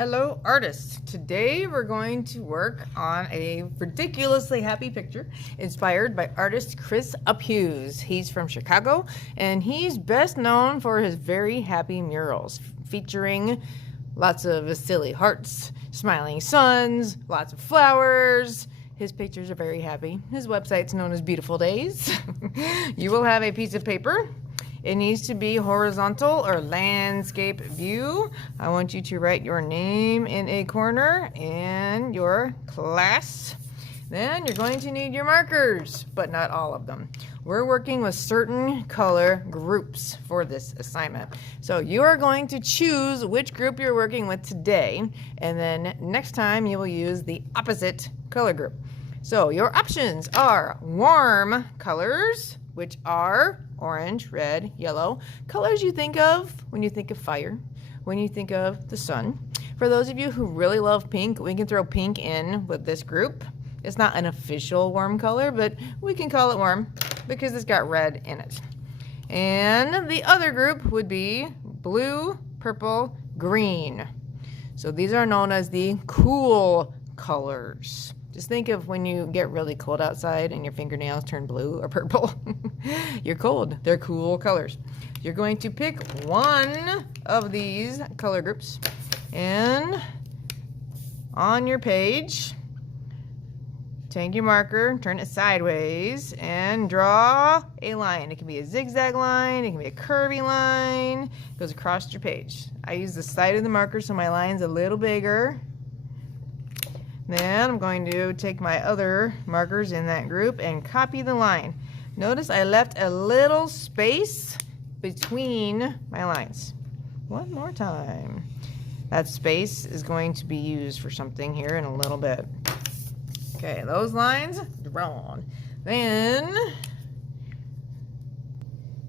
Hello artists! Today we're going to work on a ridiculously happy picture inspired by artist Chris Uphues. He's from Chicago and he's best known for his very happy murals featuring lots of silly hearts, smiling suns, lots of flowers. His pictures are very happy. His website's known as Beautiful Days. You will have a piece of paper. It needs to be horizontal or landscape view. I want you to write your name in a corner and your class. Then you're going to need your markers, but not all of them. We're working with certain color groups for this assignment. So you are going to choose which group you're working with today, and then next time you will use the opposite color group. So your options are warm colors, which are orange, red, yellow, colors you think of when you think of fire, when you think of the sun. For those of you who really love pink, we can throw pink in with this group. It's not an official warm color, but we can call it warm because it's got red in it. And the other group would be blue, purple, green. So these are known as the cool colors. Just think of when you get really cold outside and your fingernails turn blue or purple. You're cold. They're cool colors. You're going to pick one of these color groups and on your page, take your marker, turn it sideways, and draw a line. It can be a zigzag line, it can be a curvy line. It goes across your page. I use the side of the marker so my line's a little bigger. Then I'm going to take my other markers in that group and copy the line. Notice I left a little space between my lines. One more time. That space is going to be used for something here in a little bit. Okay, those lines drawn. Then,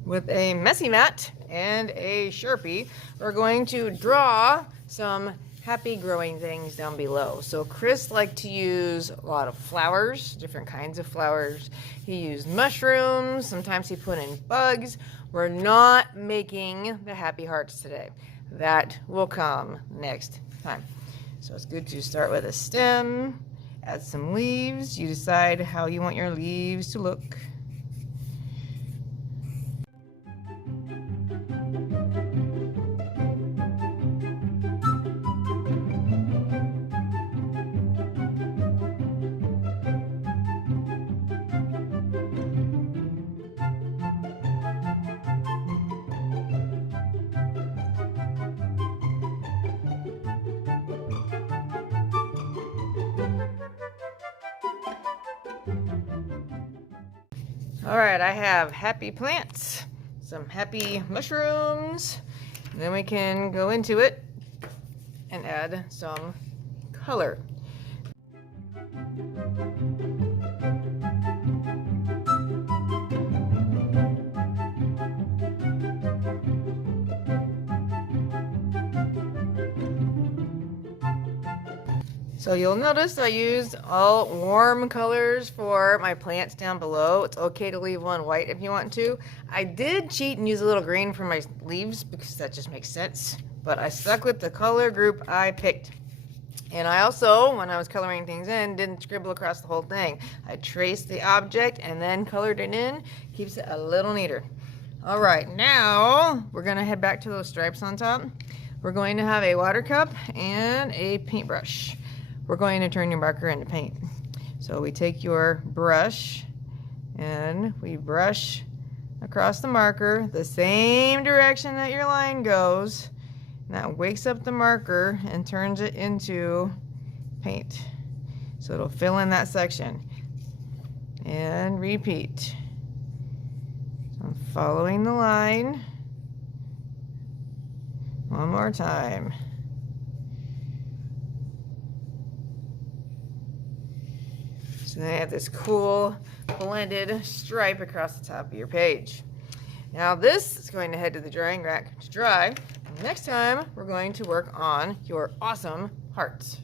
with a messy mat and a Sharpie, we're going to draw some happy growing things down below. So Chris liked to use a lot of flowers, different kinds of flowers. He used mushrooms, sometimes he put in bugs. We're not making the happy hearts today. That will come next time. So it's good to start with a stem, add some leaves. You decide how you want your leaves to look. All right, I have happy plants, some happy mushrooms, and then we can go into it and add some color. So you'll notice I used all warm colors for my plants down below. It's okay to leave one white if you want to. I did cheat and use a little green for my leaves because that just makes sense. But I stuck with the color group I picked. And I also, when I was coloring things in, didn't scribble across the whole thing. I traced the object and then colored it in. Keeps it a little neater. All right, now we're gonna head back to those stripes on top. We're going to have a water cup and a paintbrush. We're going to turn your marker into paint. So we take your brush and we brush across the marker the same direction that your line goes. And that wakes up the marker and turns it into paint. So it'll fill in that section. And repeat. So I'm following the line. One more time. So then you have this cool blended stripe across the top of your page. Now this is going to head to the drying rack to dry. Next time we're going to work on your awesome hearts.